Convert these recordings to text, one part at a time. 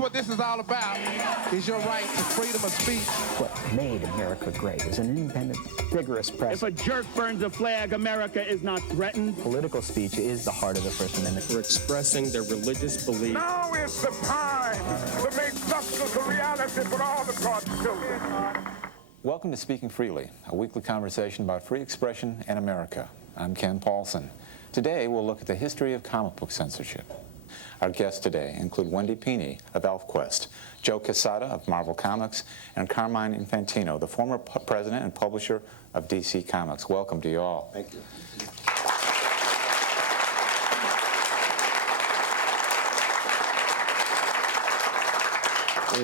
what this is all about, is your right to freedom of speech. What made America great is an independent, vigorous press. If a jerk burns a flag, America is not threatened. Political speech is the heart of the First Amendment. For expressing their religious beliefs. Now is the time to make justice a reality for all of God's children. Welcome to Speaking Freely, a weekly conversation about free expression and America. I'm Ken Paulson. Today, we'll look at the history of comic book censorship. Our guests today include Wendy Pini of ElfQuest, Joe Quesada of Marvel Comics, and Carmine Infantino, the former president and publisher of DC Comics. Welcome to you all. Thank you.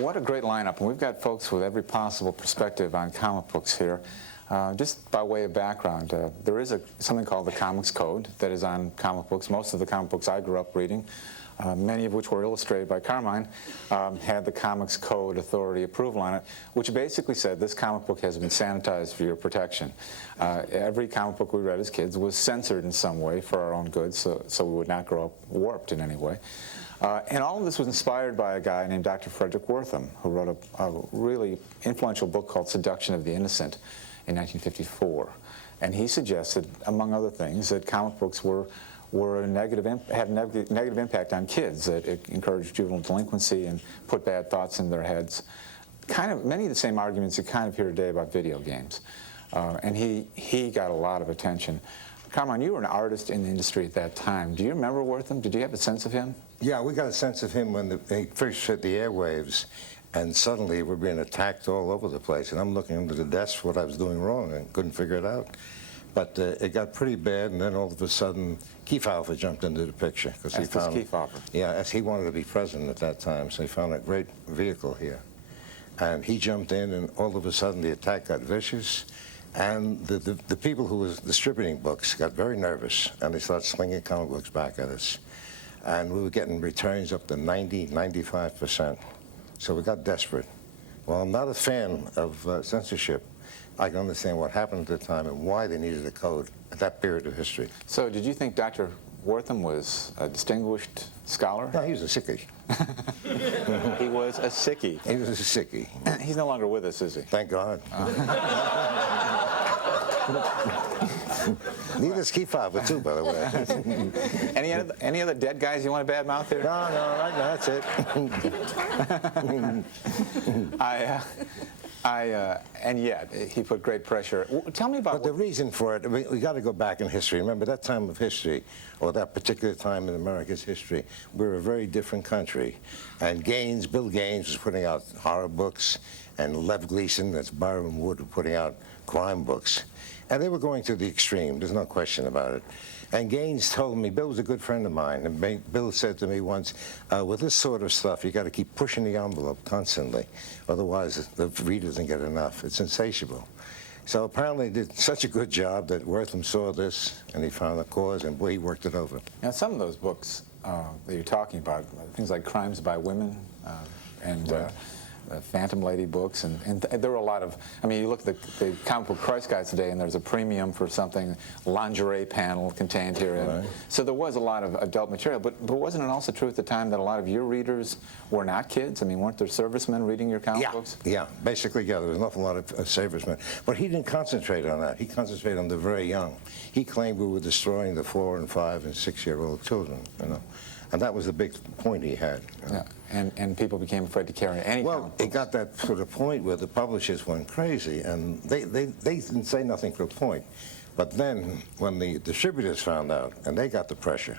What a great lineup, and we've got folks with every possible perspective on comic books here. Just by way of background, there is something called the Comics Code that is on comic books. Most of the comic books I grew up reading, many of which were illustrated by Carmine, had the Comics Code Authority approval on it, which basically said this comic book has been sanitized for your protection. Every comic book we read as kids was censored in some way for our own good, so we would not grow up warped in any way. And all of this was inspired by a guy named Dr. Frederick Wortham, who wrote a really influential book called Seduction of the Innocent in 1954. And he suggested, among other things, that comic books had a negative impact on kids, that it encouraged juvenile delinquency and put bad thoughts in their heads. Many of the same arguments you kind of hear today about video games. And he got a lot of attention. Carmine, you were an artist in the industry at that time. Do you remember Wortham? Did you have a sense of him? Yeah, we got a sense of him when they first hit the airwaves, and suddenly we're being attacked all over the place. And I'm looking under the desk for what I was doing wrong and couldn't figure it out. But it got pretty bad, and then all of a sudden, Kiefer jumped into the picture. He found Kiefer. Yeah, as he wanted to be president at that time, so he found a great vehicle here. And he jumped in, and all of a sudden the attack got vicious. And the people who was distributing books got very nervous, and they started slinging comic books back at us. And we were getting returns up to 90, 95%. So we got desperate. Well, I'm not a fan of censorship. I can understand what happened at the time and why they needed a code at that period of history. So did you think Dr. Wortham was a distinguished scholar? No, he was a sickie. He was a sickie. He was a sickie. He's no longer with us, is he? Thank God. Neither is Kiefer, too, by the way. Any other dead guys you want to badmouth here? No, right now, that's it. And yet, he put great pressure. Tell me about... But the reason for it, we got to go back in history. Remember, that time of history, or that particular time in America's history, we were a very different country. And Bill Gaines was putting out horror books, and Lev Gleason, that's Byron Wood, were putting out crime books. And they were going to the extreme, there's no question about it. And Gaines told me, Bill was a good friend of mine, and Bill said to me once, with this sort of stuff, you got to keep pushing the envelope constantly, otherwise the reader doesn't get enough. It's insatiable. So apparently they did such a good job that Wortham saw this, and he found the cause, and boy, he worked it over. Now, some of those books that you're talking about, things like Crimes by Women, and Phantom Lady books, and there were a lot of, I mean, you look at the comic book price guides today, and there's a premium for something, lingerie panel contained here. Right. So there was a lot of adult material, but wasn't it also true at the time that a lot of your readers were not kids? I mean, weren't there servicemen reading your comic books? Yeah, basically, yeah, there was an awful lot of servicemen. But he didn't concentrate on that. He concentrated on the very young. He claimed we were destroying the 4-, and 5-, and 6-year-old children, you know. And that was the big point he had. Yeah, and people became afraid to carry any. Well, it got that to the point where the publishers went crazy, and they didn't say nothing for a point. But then, when the distributors found out, and they got the pressure,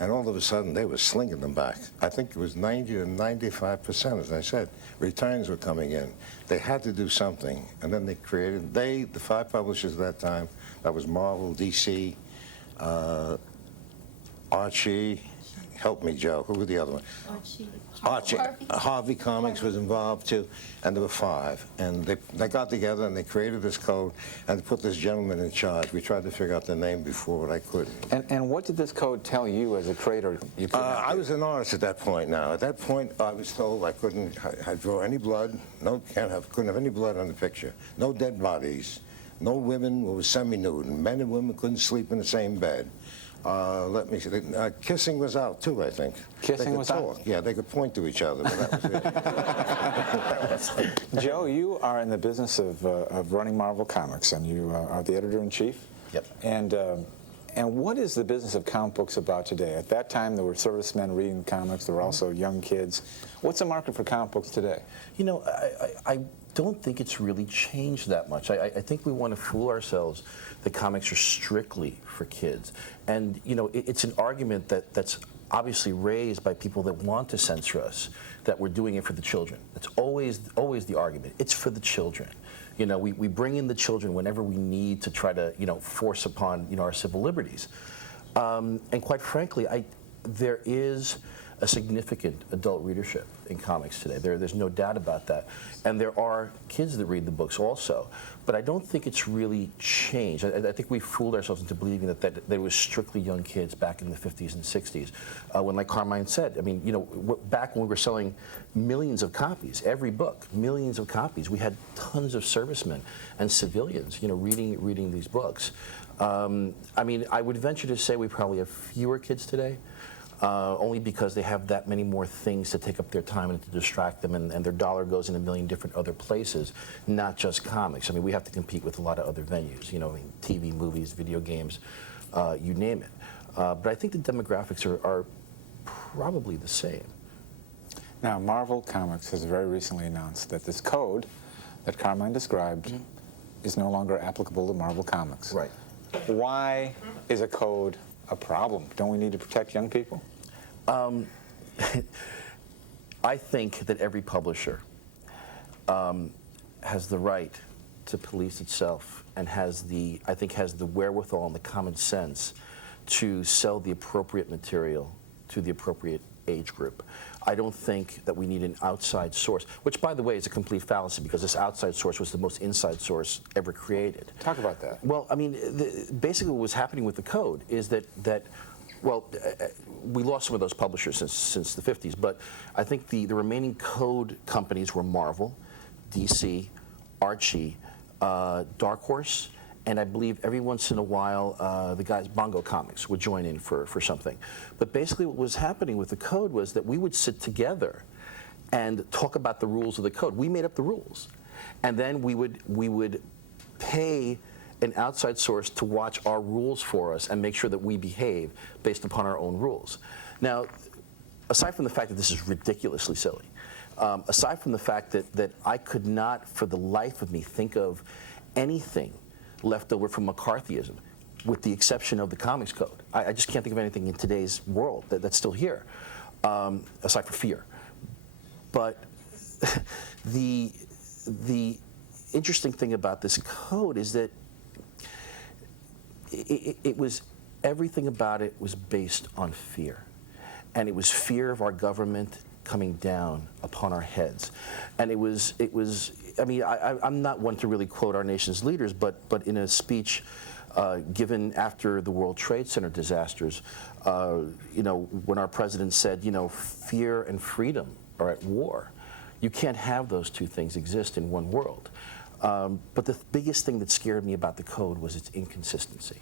and all of a sudden they were slinging them back. I think it was 90 to 95%, as I said. Returns were coming in. They had to do something, and then they created, the 5 publishers at that time, that was Marvel, DC, Archie, help me, Joe. Who were the other one? Archie. Harvey Comics was involved too, and there were 5. And they got together and they created this code and put this gentleman in charge. We tried to figure out the name before, but I couldn't. And what did this code tell you as a creator? I was an artist at that point. Now, at that point, I was told I couldn't draw any blood. Couldn't have any blood on the picture. No dead bodies. No women who were semi-nude. Men and women couldn't sleep in the same bed. Let me see. Kissing was out too, I think. Kissing was out? Yeah, they could point to each other, but that was it. Joe, you are in the business of running Marvel Comics, and you are the editor-in-chief. Yep. And what is the business of comic books about today? At that time, there were servicemen reading comics. There were also young kids. What's the market for comic books today? You know, I don't think it's really changed that much. I think we want to fool ourselves that comics are strictly for kids. And, you know, it's an argument that's obviously raised by people that want to censor us, that we're doing it for the children. That's always the argument. It's for the children. You know, we bring in the children whenever we need to try to, you know, force upon, you know, our civil liberties. And quite frankly, there is a significant adult readership in comics today. There's no doubt about that. And there are kids that read the books also. But I don't think it's really changed. I think we fooled ourselves into believing that it was strictly young kids back in the 50s and 60s. When, like Carmine said, I mean, you know, back when we were selling millions of copies, every book, millions of copies, we had tons of servicemen and civilians, you know, reading these books. I mean, I would venture to say we probably have fewer kids today. Only because they have that many more things to take up their time and to distract them, and their dollar goes in a million different other places, not just comics. I mean, we have to compete with a lot of other venues, you know, TV, movies, video games, you name it. But I think the demographics are probably the same. Now, Marvel Comics has very recently announced that this code that Carmine described is no longer applicable to Marvel Comics. Right. Why is a code a problem? Don't we need to protect young people? I think that every publisher has the right to police itself and has the wherewithal and the common sense to sell the appropriate material to the appropriate age group. I don't think that we need an outside source, which, by the way, is a complete fallacy because this outside source was the most inside source ever created. Talk about that. Well, I mean, basically what was happening with the code is that we lost some of those publishers since the 50s, but I think the remaining code companies were Marvel, DC, Archie, Dark Horse, and I believe every once in a while the guys, Bongo Comics, would join in for something. But basically what was happening with the code was that we would sit together and talk about the rules of the code. We made up the rules. And then we would pay an outside source to watch our rules for us and make sure that we behave based upon our own rules. Now, aside from the fact that this is ridiculously silly, aside from the fact that I could not for the life of me think of anything left over from McCarthyism, with the exception of the comics code. I just can't think of anything in today's world that's still here, aside from fear. But the interesting thing about this code is that everything about it was based on fear. And it was fear of our government coming down upon our heads. And it was I mean, I'm not one to really quote our nation's leaders, but in a speech given after the World Trade Center disasters, you know, when our president said, you know, fear and freedom are at war. You can't have those two things exist in one world. But the biggest thing that scared me about the code was its inconsistency.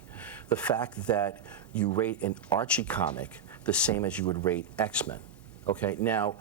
The fact that you rate an Archie comic the same as you would rate X-Men. Okay, now,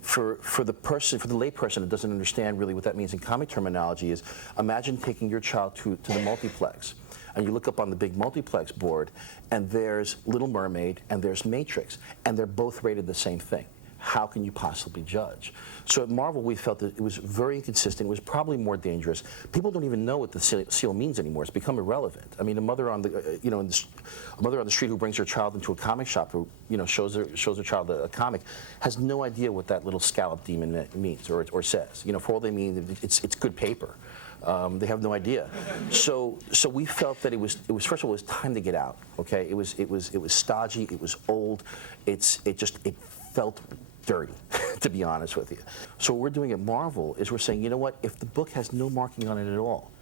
for the layperson that doesn't understand really what that means in comic terminology is, imagine taking your child to the multiplex, and you look up on the big multiplex board, and there's Little Mermaid and there's Matrix, and they're both rated the same thing. How can you possibly judge? So at Marvel, we felt that it was very inconsistent. It was probably more dangerous. People don't even know what the seal means anymore. It's become irrelevant. I mean, a mother on the, a mother on the street who brings her child into a comic shop, who shows her child a comic, has no idea what that little scallop demon means or says. You know, for all they mean, it's good paper. They have no idea. So we felt that it was first of all, it was time to get out. Okay, it was stodgy. It was old. It felt dirty, to be honest with you. So what we're doing at Marvel is we're saying, you know what, if the book has no marking on it at all,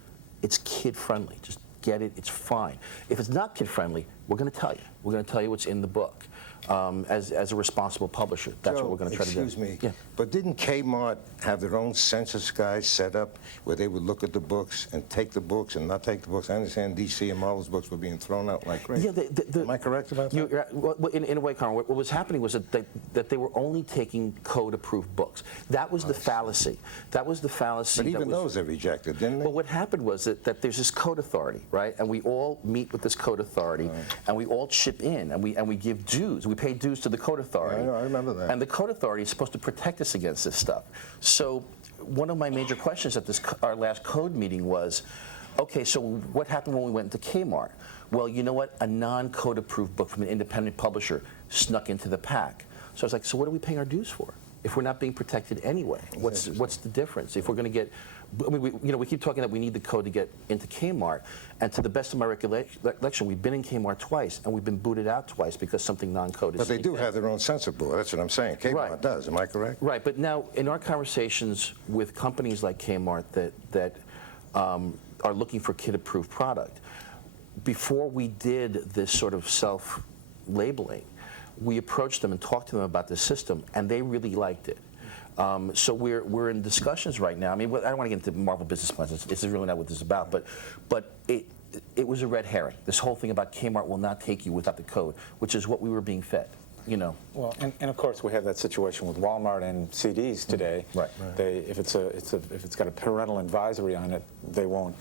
it's kid-friendly. Just get it, it's fine. If it's not kid-friendly, We're going to tell you. We're going to tell you what's in the book. As a responsible publisher, that's Joe, what we're going to try to do. Excuse me, Yeah. but didn't Kmart have their own census guys set up where they would look at the books and take the books and not take the books? I understand DC and Marvel's books were being thrown out like crazy. Yeah, Am I correct about that? Well, in a way, Carmen, what was happening was that they were only taking code-approved books. That was the fallacy. That was the fallacy. But even those they rejected, didn't they? But what happened was that there's this code authority, right? And we all meet with this code authority, and we all chip in, and we give dues. We pay dues to the code authority. Yeah, I know, I remember that. And the code authority is supposed to protect us against this stuff. So one of my major questions at our last code meeting was, okay, so what happened when we went into Kmart? Well, you know what? A non-code approved book from an independent publisher snuck into the pack. So I was like, so what are we paying our dues for? If we're not being protected anyway, what's the difference? If we're going to get, I mean, we keep talking that we need the code to get into Kmart, and to the best of my recollection, we've been in Kmart twice, and we've been booted out twice because something non-code is. But they do have their own censor board. That's what I'm saying. Kmart does. Am I correct? Right. But now, in our conversations with companies like Kmart that are looking for kid-approved product, before we did this sort of self-labeling, we approached them and talked to them about the system, and they really liked it. So we're in discussions right now. I mean, I don't want to get into Marvel business plans. This is really not what this is about. But it was a red herring. This whole thing about Kmart will not take you without the code, which is what we were being fed. You know. Well, and of course we have that situation with Walmart and CDs today. Right. They, if it's got a parental advisory on it, they won't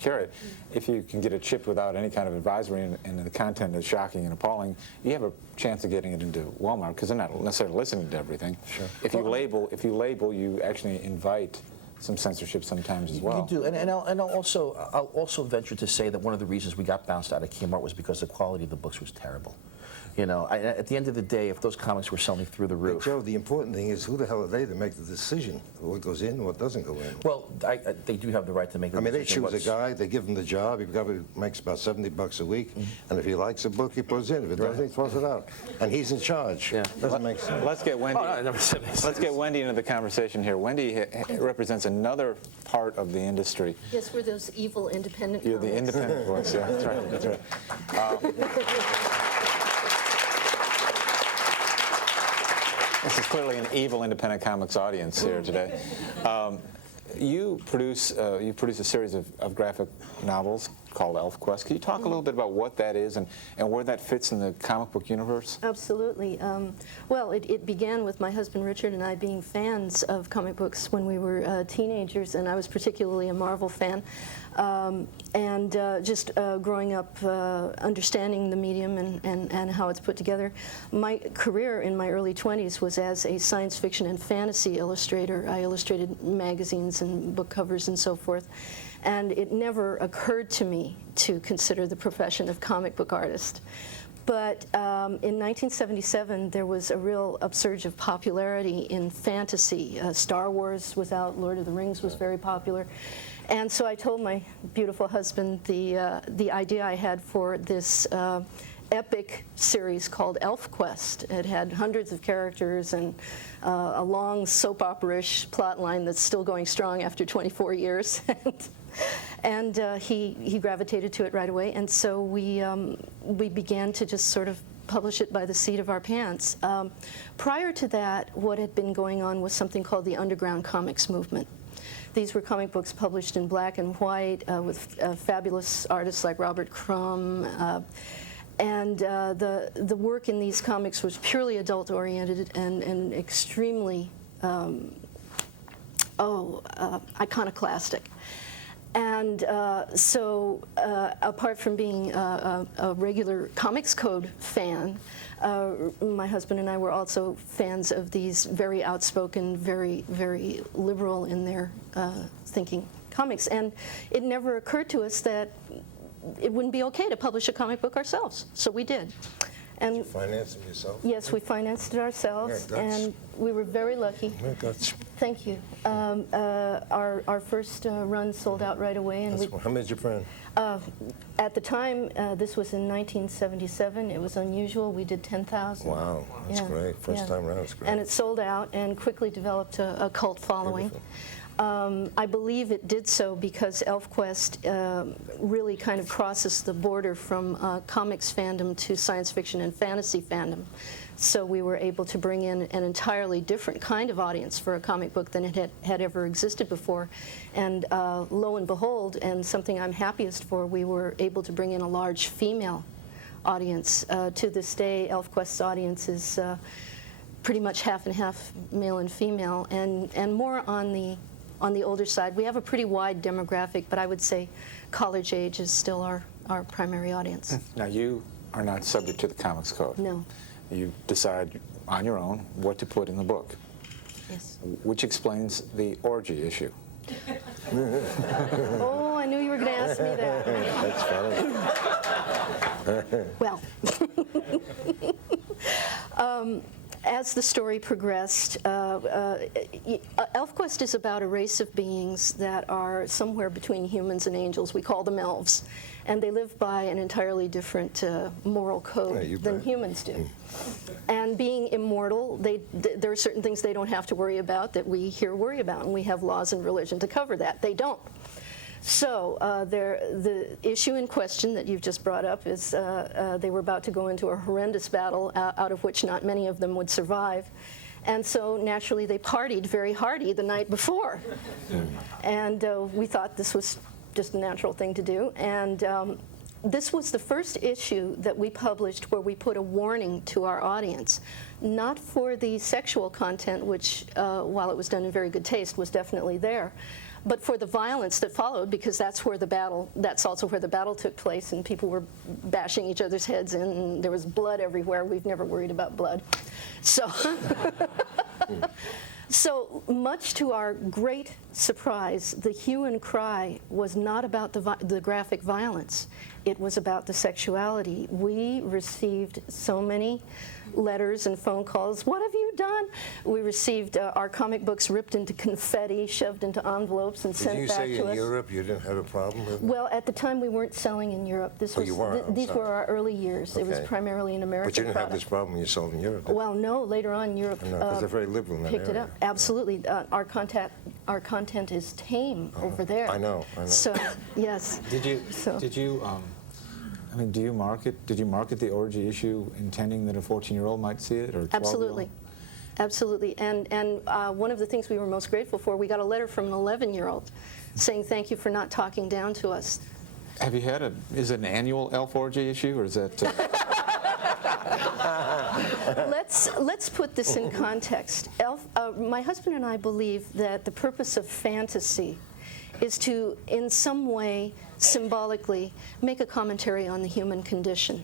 carry it. If you can get it shipped without any kind of advisory and the content is shocking and appalling, you have a chance of getting it into Walmart because they're not necessarily listening to everything. Sure. If you label, you actually invite some censorship sometimes as well. You do, and I'll also venture to say that one of the reasons we got bounced out of Kmart was because the quality of the books was terrible. You know, at the end of the day, if those comics were selling through the roof. Joe, the important thing is who the hell are they to make the decision of what goes in and what doesn't go in? Well, they do have the right to make the decision. I mean, they choose a guy, they give him the job, he probably makes about $70 a week, and if he likes a book, he puts it in. If it doesn't, he throws it out. And he's in charge. Yeah. Doesn't make sense. Let's get Wendy. Oh, no, I never said that. Let's get Wendy into the conversation here. Wendy represents another part of the industry. Yes, we're those evil independent You're the comics. independent voice. Yeah, that's right. That's right. This is clearly an evil independent comics audience here today. You produce a series of graphic novels called ElfQuest. Can you talk a little bit about what that is and where that fits in the comic book universe? Absolutely. Well, it began with my husband Richard and I being fans of comic books when we were teenagers, and I was particularly a Marvel fan. And just growing up, understanding the medium and how it's put together. My career in my early 20s was as a science fiction and fantasy illustrator. I illustrated magazines and book covers and so forth. And it never occurred to me to consider the profession of comic book artist. But in 1977, there was a real upsurge of popularity in fantasy. Star Wars without Lord of the Rings was very popular. And so I told my beautiful husband the idea I had for this epic series called ElfQuest. It had hundreds of characters and a long soap opera-ish plot line that's still going strong after 24 years. And he gravitated to it right away, and so we began to just sort of publish it by the seat of our pants. Prior to that, what had been going on was something called the underground comics movement. These were comic books published in black and white with fabulous artists like Robert Crumb. And the work in these comics was purely adult-oriented and extremely iconoclastic. And so, apart from being a regular Comics Code fan, my husband and I were also fans of these very outspoken, very, very liberal in their thinking comics. And it never occurred to us that it wouldn't be okay to publish a comic book ourselves, so we did. And Did you finance it yourself? Yes, we financed it ourselves, Yeah, and we were very lucky. Yeah, that's, Thank you. Our first run sold out right away, and how many did you print? at the time, this was in 1977. It was unusual. We did 10,000. Wow, that's Yeah, great. First yeah. time around, it's great. And it sold out and quickly developed a cult following. I believe it did so because ElfQuest really kind of crosses the border from comics fandom to science fiction and fantasy fandom. So we were able to bring in an entirely different kind of audience for a comic book than it had ever existed before. And lo and behold, and something I'm happiest for, we were able to bring in a large female audience. To this day, ElfQuest's audience is pretty much half and half, male and female, and more on the older side. We have a pretty wide demographic, but I would say college age is still our primary audience. Now, you are not subject to the Comics Code. No. You decide on your own what to put in the book. Yes. Which explains the orgy issue. Oh, I knew you were going to ask me that. That's funny. Well, as the story progressed, ElfQuest is about a race of beings that are somewhere between humans and angels. We call them elves. And they live by an entirely different moral code than humans do. And being immortal, there are certain things they don't have to worry about that we here worry about, and we have laws and religion to cover that. They don't. So the issue in question that you've just brought up is they were about to go into a horrendous battle out of which not many of them would survive. And so naturally they partied very hardy the night before. And we thought this was just a natural thing to do. And this was the first issue that we published where we put a warning to our audience, not for the sexual content, which, while it was done in very good taste, was definitely there, but for the violence that followed, because that's also where the battle took place, and people were bashing each other's heads in, and there was blood everywhere. We've never worried about blood. So, so much to our great surprise, the hue and cry was not about the graphic violence. It was about the sexuality. We received so many letters and phone calls. What have you done? We received our comic books ripped into confetti, shoved into envelopes, and sent back to us. Did you say in Europe you didn't have a problem with it? Well, at the time we weren't selling in Europe. These were our early years. Okay. It was primarily an American But you didn't product. have this problem when you sold in Europe? Well, no. Later on, Europe because they're very liberal in that picked area. it up. Absolutely. Our content is tame over there. I know. So, yes. Did you market the orgy issue intending that a 14-year-old might see it, or 12-year-old? Absolutely. Absolutely. And one of the things we were most grateful for, we got a letter from an 11-year-old saying thank you for not talking down to us. Have you had is it an annual elf orgy issue, or is that... Let's put this in context. My husband and I believe that the purpose of fantasy is to, in some way, symbolically, make a commentary on the human condition.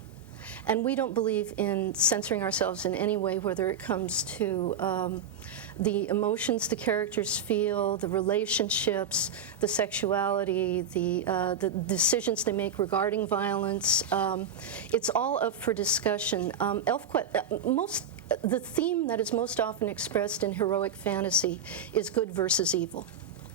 And we don't believe in censoring ourselves in any way, whether it comes to the emotions the characters feel, the relationships, the sexuality, the decisions they make regarding violence. It's all up for discussion. The theme that is most often expressed in heroic fantasy is good versus evil.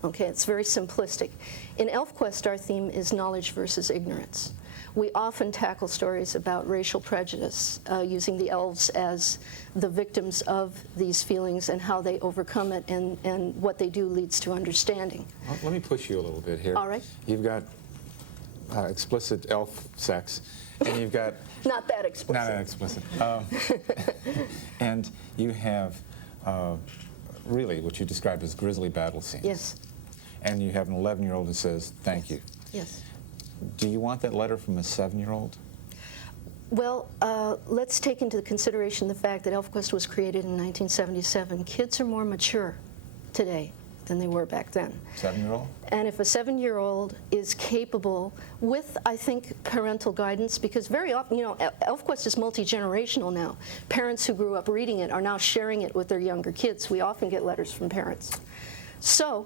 Okay, it's very simplistic. In ElfQuest, our theme is knowledge versus ignorance. We often tackle stories about racial prejudice, using the elves as the victims of these feelings and how they overcome it, and what they do leads to understanding. Well, let me push you a little bit here. All right. You've got explicit elf sex, and you've got... Not that explicit. Not that explicit. And you have really what you described as grisly battle scenes. Yes. And you have an 11-year-old who says, thank you. Yes. Do you want that letter from a 7-year-old? Well, let's take into consideration the fact that ElfQuest was created in 1977. Kids are more mature today than they were back then. 7-year-old? And if a 7-year-old is capable, with, I think, parental guidance, because very often, ElfQuest is multi-generational now. Parents who grew up reading it are now sharing it with their younger kids. We often get letters from parents. So,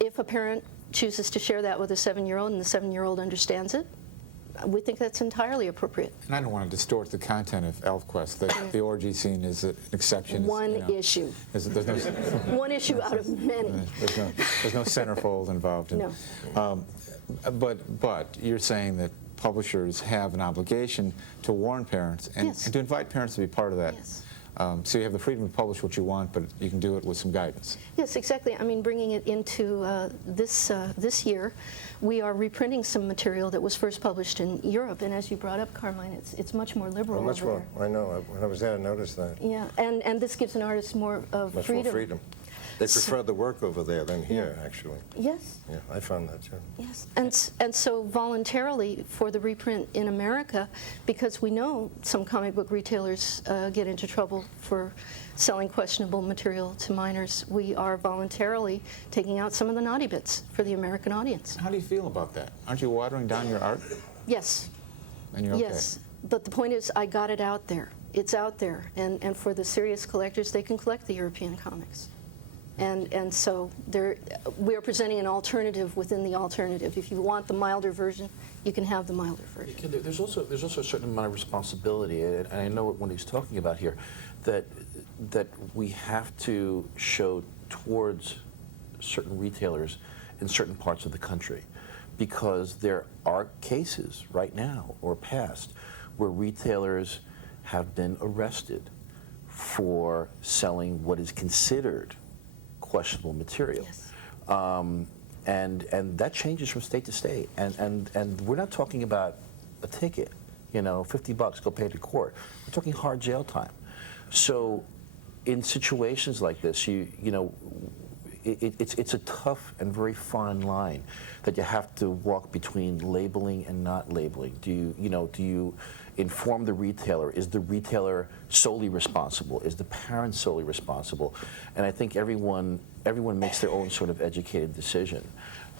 if a parent chooses to share that with a 7-year-old and the 7-year-old understands it, we think that's entirely appropriate. And I don't want to distort the content of ElfQuest. The orgy scene is an exception. One issue. There's no, one issue out of many. There's no centerfold involved. No. But you're saying that publishers have an obligation to warn parents and, yes. and to invite parents to be part of that. Yes. So you have the freedom to publish what you want, but you can do it with some guidance. Yes, exactly. I mean, bringing it into this year, we are reprinting some material that was first published in Europe, and as you brought up, Carmine, it's much more liberal. Much over more. there. I know. When I was there, I noticed that. Yeah, and this gives an artist more of Much freedom. more freedom. They prefer the work over there than here, actually. Yes. Yeah, I found that too. Yes, and so voluntarily for the reprint in America, because we know some comic book retailers get into trouble for selling questionable material to minors, we are voluntarily taking out some of the naughty bits for the American audience. How do you feel about that? Aren't you watering down your art? Yes. And you're okay? Yes, but the point is I got it out there. It's out there, and for the serious collectors, they can collect the European comics. And so we are presenting an alternative within the alternative. If you want the milder version, you can have the milder version. There's also a certain amount of responsibility, and I know what he's talking about here, that we have to show towards certain retailers in certain parts of the country, because there are cases right now or past where retailers have been arrested for selling what is considered questionable material. Yes. And that changes from state to state. And we're not talking about a ticket, $50, go pay to court. We're talking hard jail time. So in situations like this, it's a tough and very fine line that you have to walk between labeling and not labeling. Do you inform the retailer? Is the retailer solely responsible? Is the parent solely responsible? And I think everyone makes their own sort of educated decision.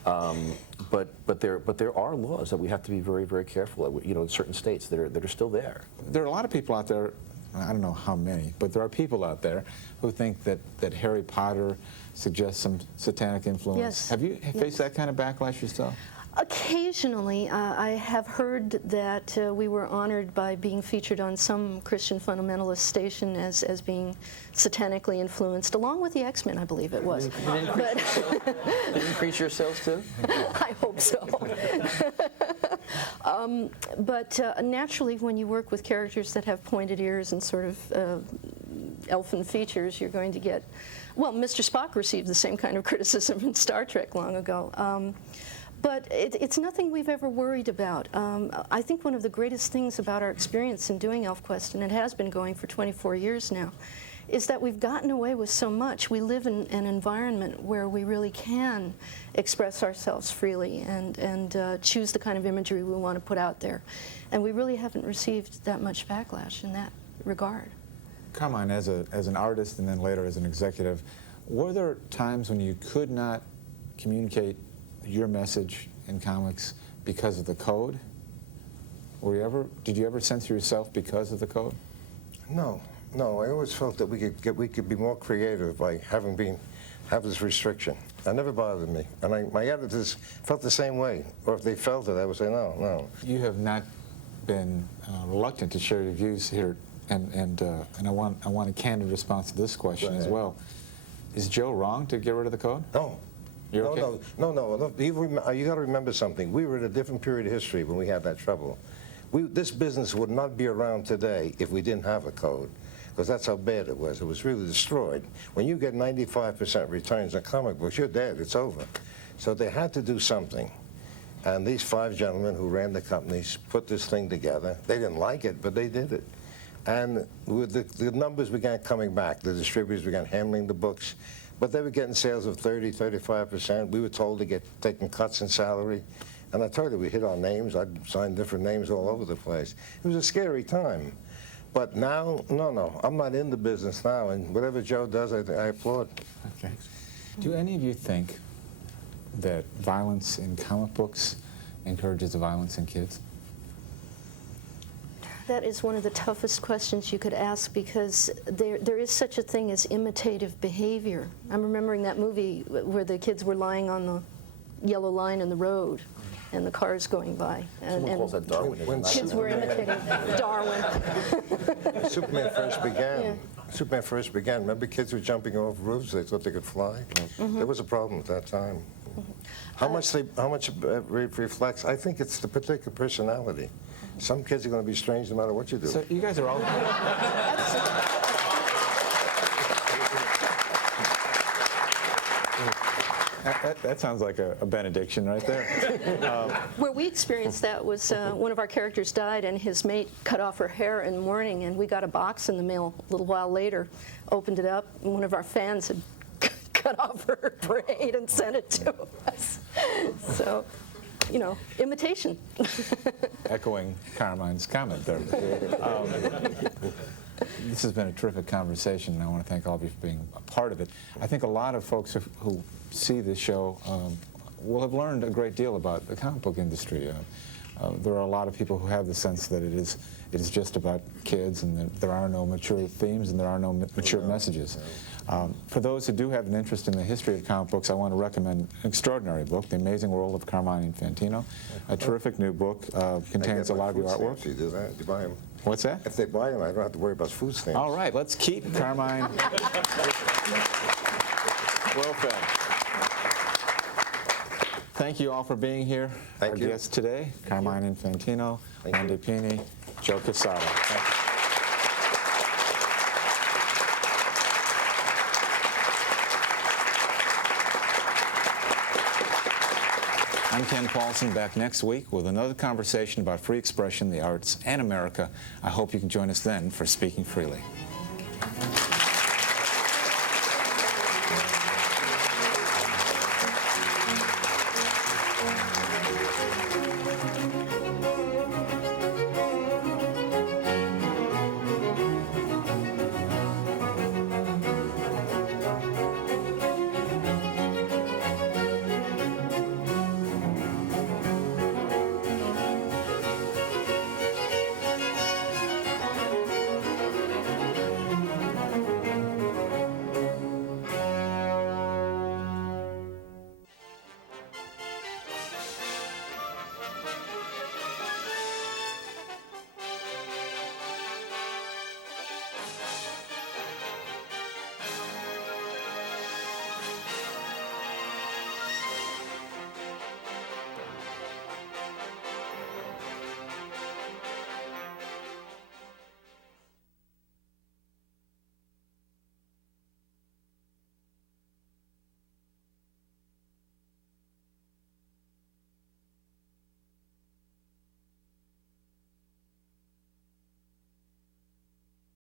But there are laws that we have to be very, very careful. In certain states that are still there. There are a lot of people out there, I don't know how many, but there are people out there who think that Harry Potter suggests some satanic influence. Yes. Have you faced that kind of backlash yourself? Occasionally, I have heard that we were honored by being featured on some Christian fundamentalist station as being satanically influenced, along with the X-Men, I believe it was. Did you increase your sales too? I hope so. But naturally, when you work with characters that have pointed ears and sort of elfin features, you're going to get... Well, Mr. Spock received the same kind of criticism in Star Trek long ago. But it's nothing we've ever worried about. I think one of the greatest things about our experience in doing ElfQuest, and it has been going for 24 years now, is that we've gotten away with so much. We live in an environment where we really can express ourselves freely and choose the kind of imagery we want to put out there. And we really haven't received that much backlash in that regard. Carmine, as an artist and then later as an executive, were there times when you could not communicate your message in comics because of the code? Did you ever censor yourself because of the code? No. I always felt that we could be more creative by have this restriction. That never bothered me, and my editors felt the same way. Or if they felt it, I would say no. You have not been reluctant to share your views here, and I want a candid response to this question as well. Is Joe wrong to get rid of the code? No. You're okay? No. You got to remember something. We were in a different period of history when we had that trouble. This business would not be around today if we didn't have a code, because that's how bad it was. It was really destroyed. When you get 95% returns on comic books, you're dead. It's over. So they had to do something. And these 5 gentlemen who ran the companies put this thing together. They didn't like it, but they did it. And with the numbers began coming back. The distributors began handling the books. But they were getting sales of 30, 35%. We were told to get taking cuts in salary. And I told you, we hit our names. I'd signed different names all over the place. It was a scary time. But now, no. I'm not in the business now. And whatever Joe does, I applaud. Okay. Do any of you think that violence in comic books encourages violence in kids? That is one of the toughest questions you could ask, because there is such a thing as imitative behavior. I'm remembering that movie where the kids were lying on the yellow line in the road and the cars going by. Someone calls that Darwinism. Kids were imitating Darwin. Superman first began. Remember, kids were jumping off roofs. They thought they could fly. There was a problem at that time. How much reflects? I think it's the particular personality. Some kids are going to be strange no matter what you do. So you guys are all... That sounds like a benediction right there. Where we experienced that was one of our characters died and his mate cut off her hair in mourning, and we got a box in the mail a little while later, opened it up, and one of our fans had cut off her braid and sent it to us. So, you know, imitation. Echoing Carmine's comment there. This has been a terrific conversation, and I want to thank all of you for being a part of it. I think a lot of folks who see this show will have learned a great deal about the comic book industry. There are a lot of people who have the sense that it is just about kids, and that there are no mature themes and there are no mature messages. For those who do have an interest in the history of comic books, I want to recommend an extraordinary book, The Amazing World of Carmine Infantino. A terrific new book, contains a lot of your artwork. You do that? You buy them? What's that? If they buy them, I don't have to worry about food stamps. All right, let's keep Carmine well fed. Thank you all for being here. Thank you. Our guests today, Carmine Infantino, Wendy Pini, Joe Quesada. Thank you. I'm Ken Paulson, back next week with another conversation about free expression, the arts, and America. I hope you can join us then for Speaking Freely.